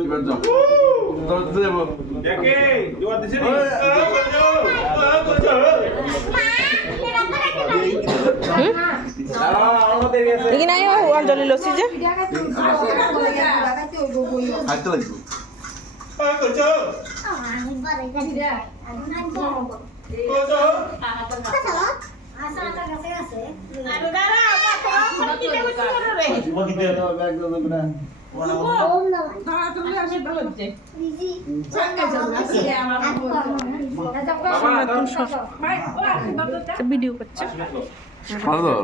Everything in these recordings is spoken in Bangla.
এবার যাও। তোর তো যাব দেখে জোয়ার দিছে নি? দেখি নাই ও অঞ্জলি লসি যে। লাগবে। ভিডিও করছে। ভালো তো।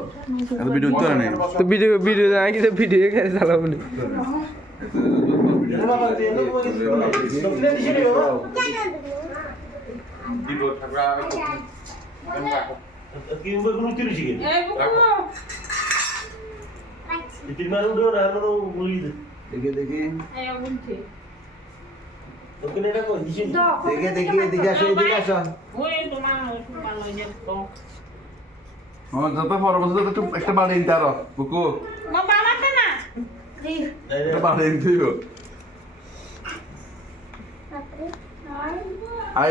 ভিডিও উত্তর নেই তো ভিডিও ভিডিও না কি ভিডিও খেলে চালাবো না। কোনো তিরিশ উঠেও না আমরা বলি দেখে দেখে দেখে দেখে এদিকে আসো এদিকে আসো আমার যত পরবর্তী একটু একটা বাড়ি নিতে আরও বুকু বাড়ি নিতে হইব আই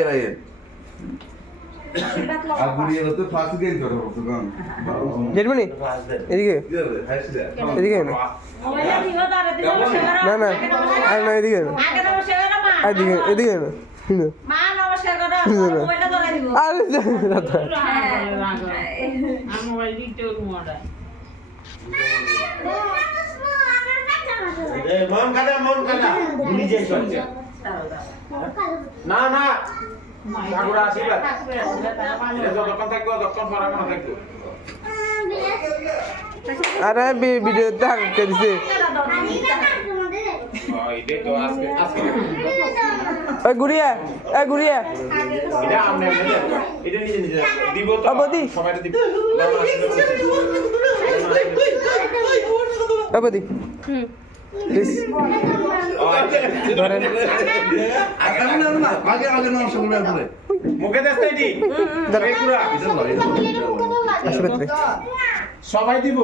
জেঠমনি এদিকে। এদিকে না না না। আর না এদিকে না আর এদিকে এদিকে না। মন মন না না। ঠাকুরা আশীর্বাদ যতক্ষণ থাকব ততক্ষণ পড়াশোনা থাকব আরে আজকে আজকে ওই গুড়িয়া এ গুড়িয়া প্লিজ ধরেন আগে আগে নাম শুনবে পরে মুখে পুরা আশীর্বাদ সবাই দিব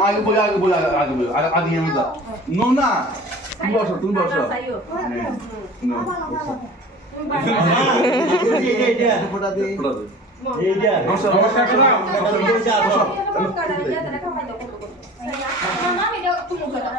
আগে বলে আগে বলে আগে আগে বলে আগে আগে আমি দা নো না তুমি বসো তুমি বসো নমস্কার নমস্কার